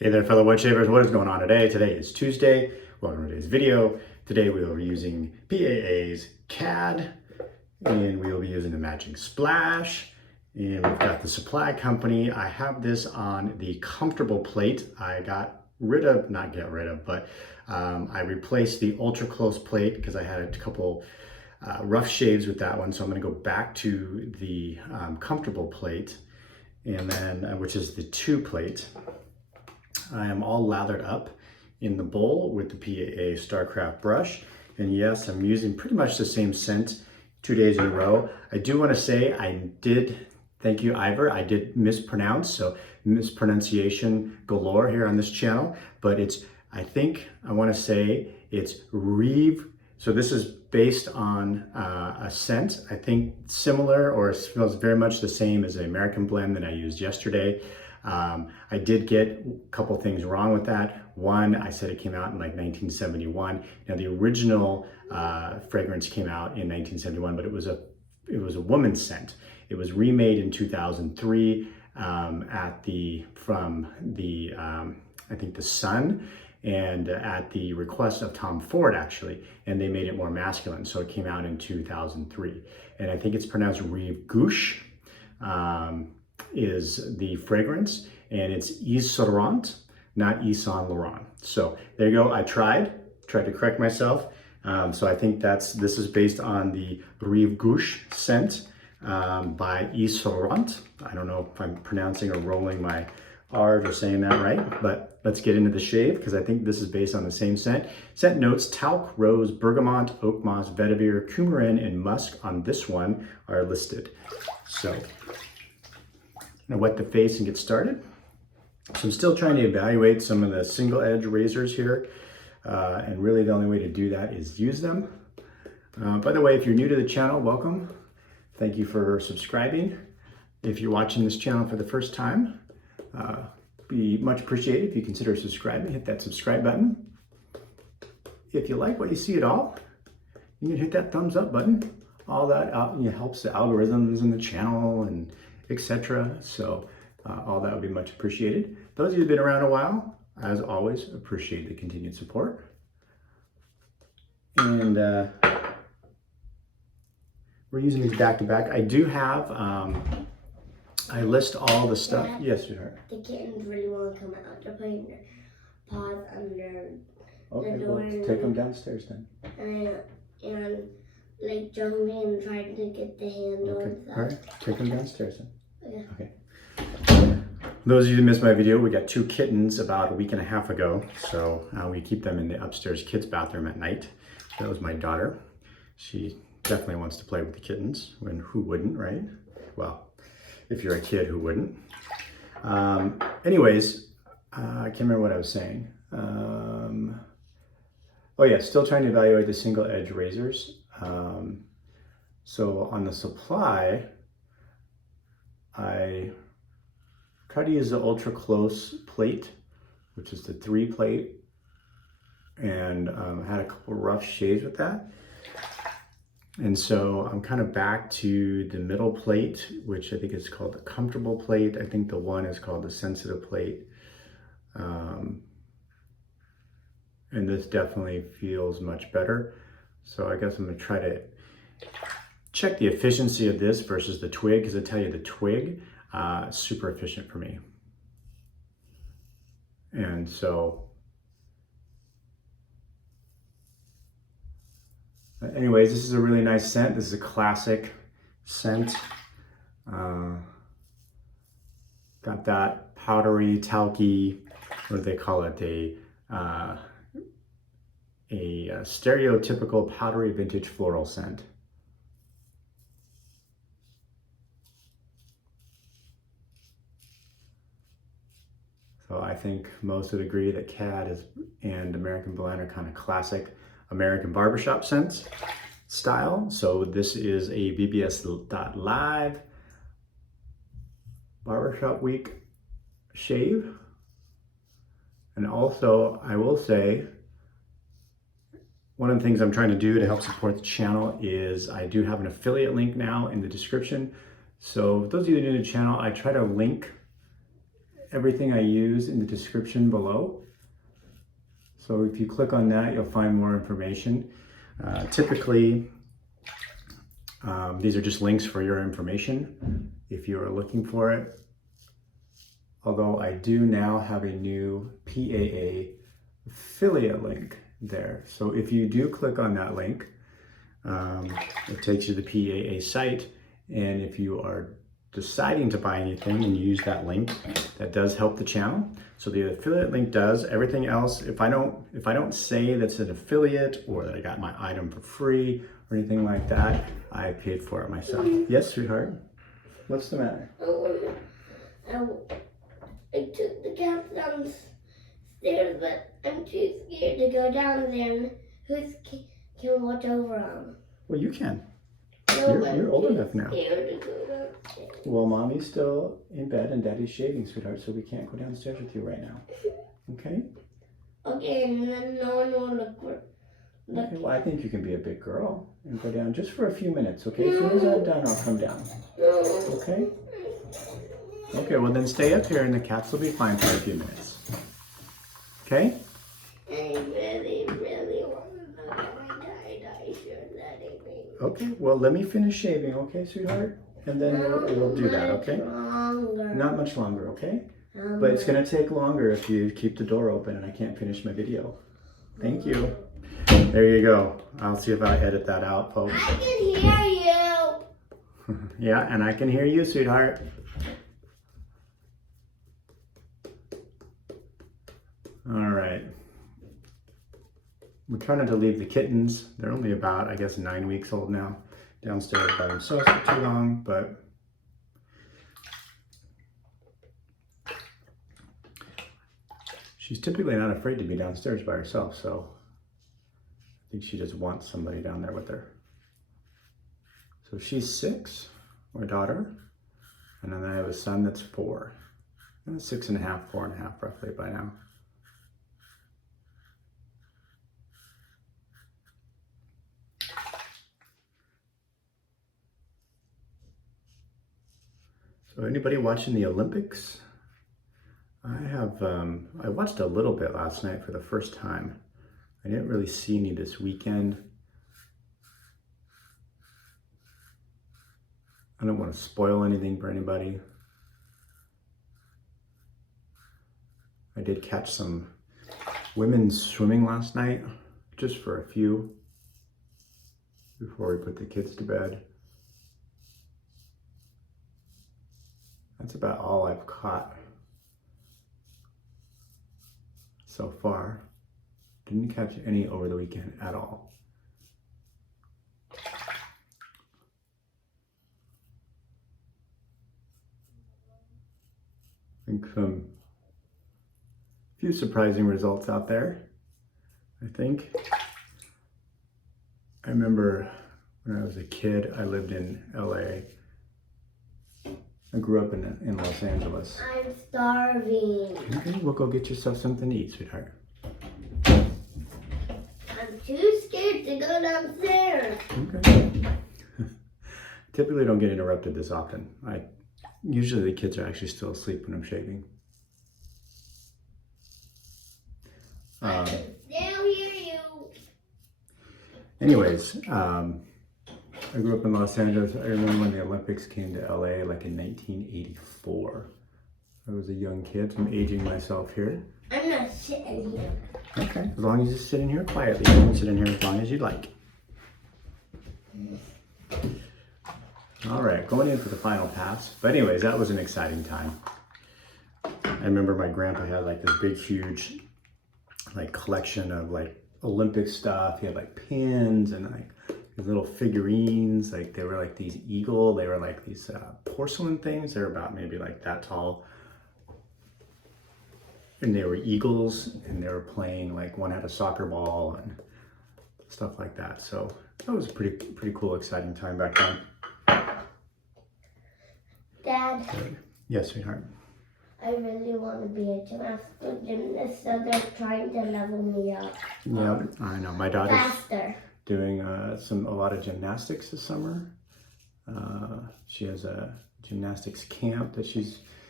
Hey there, fellow wood shavers. What is going on today? Today is Tuesday. Welcome to today's video. Today we will be using PAA's CAD, and we will be using the matching splash. And we've got the supply company. I have this on the comfortable plate. I got rid of, not get rid of, but I replaced the ultra close plate because I had a couple rough shaves with that one. So I'm going to go back to the comfortable plate, and then which is the 2 plate. I am all lathered up in the bowl with the PAA Starcraft brush. And yes, I'm using pretty much the same scent 2 days in a row. I do want to say thank you, Ivor, I did mispronounce, so mispronunciation galore here on this channel, but I want to say it's Reeve. So this is based on a scent, I think similar, or it smells very much the same as the American blend that I used yesterday. I did get a couple things wrong with that. One, I said it came out in like 1971. Now the original fragrance came out in 1971, but it was a woman's scent. It was remade in 2003 from the I think the Sun, and at the request of Tom Ford actually, and they made it more masculine. So it came out in 2003, and I think it's pronounced Rive Gauche. Is the fragrance, and it's Yves Saint Laurent, not Yves Saint Laurent. So there you go. I tried to correct myself. So I think this is based on the Rive Gauche scent by Yves Saint Laurent. I don't know if I'm pronouncing or rolling my R's or saying that right, but let's get into the shave because I think this is based on the same scent. Scent notes: talc, rose, bergamot, oak moss, vetiver, coumarin, and musk on this one are listed. So I'm gonna wet the face and get started. So I'm still trying to evaluate some of the single edge razors here. And really the only way to do that is use them. By the way, if you're new to the channel, welcome. Thank you for subscribing. If you're watching this channel for the first time, be much appreciated if you consider subscribing. Hit that subscribe button. If you like what you see at all, you can hit that thumbs up button. All that helps the algorithms in the channel and etc. So all that would be much appreciated. Those of you who've been around a while, as always, appreciate the continued support. And we're using these back to back. I do have, I list all the stuff. Dad, yes, sweetheart. The kittens really want to come out. They're putting their paws under Okay, the door. well, take them downstairs then. And like jumping and trying to get the handle. Okay, and stuff. all right, take them downstairs then. Okay. Those of you who missed my video, we got 2 kittens about a week and a half ago. So we keep them in the upstairs kids bathroom at night. That was my daughter. She definitely wants to play with the kittens. Who wouldn't, right? Well, if you're a kid, who wouldn't? Anyways, I can't remember what I was saying. Oh yeah, still trying to evaluate the single edge razors. So on the supply, I try to use the ultra close plate, which is the 3 plate, and had a couple rough shaves with that. And so I'm kind of back to the middle plate, which I think is called the comfortable plate. I think the one is called the sensitive plate. And this definitely feels much better. So I guess I'm gonna try to check the efficiency of this versus the twig, because I tell you the twig, super efficient for me. And so, anyways, this is a really nice scent. This is a classic scent. Got that powdery, talky, what do they call it? A stereotypical powdery vintage floral scent. So I think most would agree that CAD and American Blend are kind of classic American barbershop scents style. So this is a BBS.live barbershop week shave. And also, I will say, one of the things I'm trying to do to help support the channel is I do have an affiliate link now in the description. So those of you that are new to the channel, I try to link everything I use in the description below. So if you click on that, you'll find more information. Typically, these are just links for your information if you are looking for it. Although I do now have a new PAA affiliate link there. So if you do click on that link, it takes you to the PAA site. And if you are deciding to buy anything and you use that link, that does help the channel. So the affiliate link does. Everything else, if I don't say that's an affiliate or that I got my item for free or anything like that, I paid for it myself. Yes, sweetheart? What's the matter? I took the cats downstairs, but I'm too scared to go down there. And who can watch over them? Well, you can. No, You're old enough now. Scared to go downstairs. Well, Mommy's still in bed and Daddy's shaving, sweetheart, so we can't go downstairs with you right now. Okay? Okay, and then no one will look. Okay, well, I think you can be a big girl and go down just for a few minutes, okay? As soon as I'm done, I'll come down. Okay? Okay, well then stay up here and the cats will be fine for a few minutes. Okay? I really, really want to look at my tie-dye shirt that I made. Okay, well let me finish shaving, okay, sweetheart? And then we'll do that, okay? Longer. Not much longer, okay? But it's gonna take longer if you keep the door open and I can't finish my video. Thank you. There you go. I'll see if I edit that out, folks. I can hear you. Yeah, and I can hear you, sweetheart. All right. We're trying not to leave the kittens. They're only about, I guess, 9 weeks old now, downstairs by themselves for too long, but she's typically not afraid to be downstairs by herself, so I think she just wants somebody down there with her. So she's 6, my daughter, and then I have a son that's 4. 6.5, 4.5 roughly by now. So anybody watching the Olympics? I watched a little bit last night for the first time. I didn't really see any this weekend. I don't want to spoil anything for anybody. I did catch some women's swimming last night, just for a few, before we put the kids to bed. That's about all I've caught so far. Didn't catch any over the weekend at all. I think some few surprising results out there, I think. I remember when I was a kid, I lived in LA. I grew up in Los Angeles. I'm starving. Okay, well go get yourself something to eat, sweetheart. I'm too scared to go downstairs. Okay. Typically don't get interrupted this often. Usually the kids are actually still asleep when I'm shaving. I can still hear you. Anyways, I grew up in Los Angeles. I remember when the Olympics came to LA, like in 1984. I was a young kid, so I'm aging myself here. I'm not sitting here. Okay, as long as you sit in here quietly, you can sit in here as long as you'd like. All right, going in for the final pass. But anyways, that was an exciting time. I remember my grandpa had like this big, huge, like collection of like Olympic stuff. He had like pins and like these little figurines. Like they were like these eagle. They were like these porcelain things. They were about maybe like that tall. And they were eagles, and they were playing, like one had a soccer ball and stuff like that. So that was a pretty cool, exciting time back then. Dad. Yes, sweetheart. I really want to be a gymnast, so they're trying to level me up. Yeah, I know. My daughter's Faster. doing a lot of gymnastics this summer. She has a gymnastics camp that she's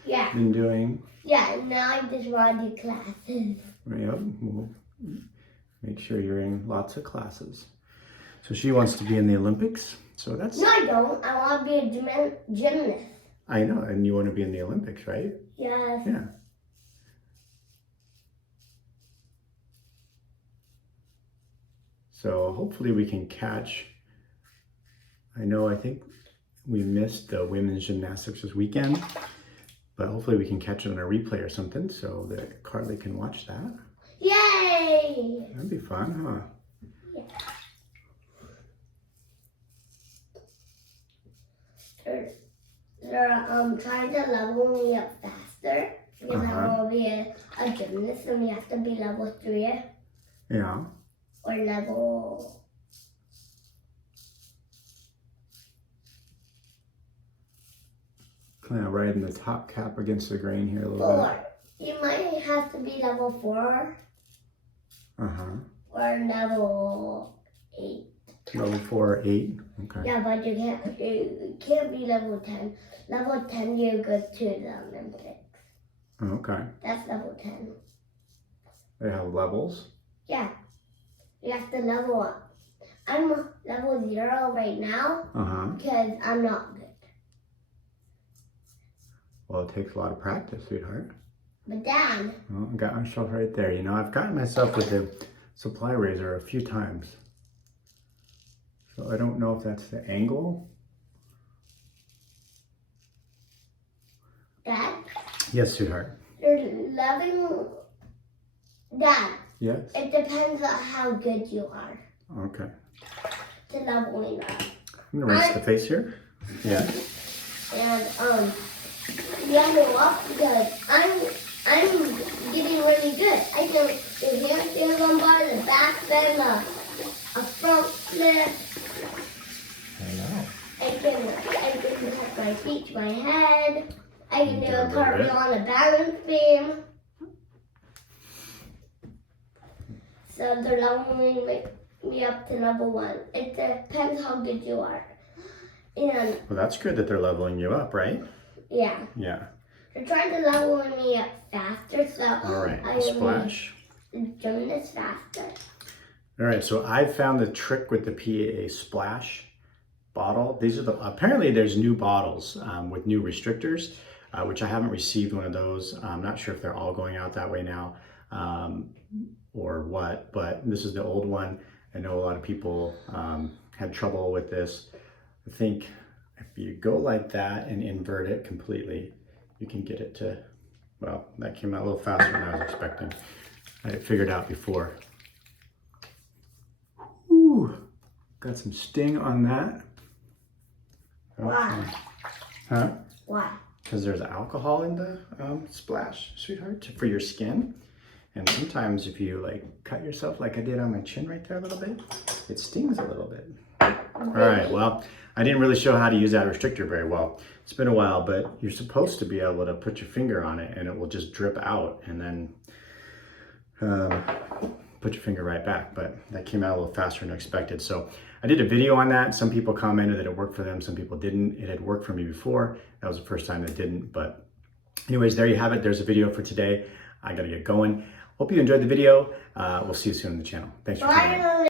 Yeah. been doing. Yeah, now I just want to do classes. Yep, we'll make sure you're in lots of classes. So she wants to be in the Olympics. So that's. No, I don't. I want to be a gymnast. I know, and you want to be in the Olympics, right? Yes. Yeah. So hopefully we can catch. I think we missed the women's gymnastics this weekend, but hopefully we can catch it on a replay or something so that Carly can watch that. Yay! That'd be fun, huh? Yeah. They're trying to level me up faster because I want to be a gymnast and we have to be level 3. Yeah. Or level... Kind of riding the top cap against the grain here a little 4. You might have to be level 4. Uh-huh. Or level 8. Level 4 or 8? Okay. Yeah, but you can't be level 10. Level 10, you go to the Olympics. Okay. That's level 10. They have levels? Yeah. You have to level up. I'm level 0 right now because I'm not good. Well, it takes a lot of practice, sweetheart. But Dad. Well, I got myself right there. You know, I've gotten myself with the supply razor a few times. So I don't know if that's the angle. Dad? Yes, sweetheart. You're loving... Dad. Yes? It depends on how good you are. Okay. To leveling up. I'm going to rinse the face here. Yeah. And, level up because I'm getting really good. I can do handstand on bar, the back bend, a front flip. I know. I can touch my feet to my head. I can do Do a a cartwheel little on a balance beam. So they're leveling me up to level 1. It depends how good you are. And Well, that's good that they're leveling you up, right? yeah. Yeah. They're trying to level me up faster, so All right. I Splash. doing this faster. All right. So I found the trick with the PAA Splash bottle. These are apparently there's new bottles with new restrictors, which I haven't received one of those. I'm not sure if they're all going out that way now or what, but this is the old one. I know a lot of people had trouble with this. I think if you go like that and invert it completely, you can get it to, well, that came out a little faster than I was expecting. I had it figured out before. Ooh, got some sting on that. Why? Huh? Why? Because there's alcohol in the splash, sweetheart, for your skin. And sometimes if you like cut yourself like I did on my chin right there a little bit, it stings a little bit. All right, well, I didn't really show how to use that restrictor very well. It's been a while, but you're supposed to be able to put your finger on it and it will just drip out and then put your finger right back. But that came out a little faster than expected. So I did a video on that. Some people commented that it worked for them. Some people didn't. It had worked for me before. That was the first time it didn't. But anyways, there you have it. There's a video for today. I got to get going. Hope you enjoyed the video. We'll see you soon on the channel. Thanks for tuning in.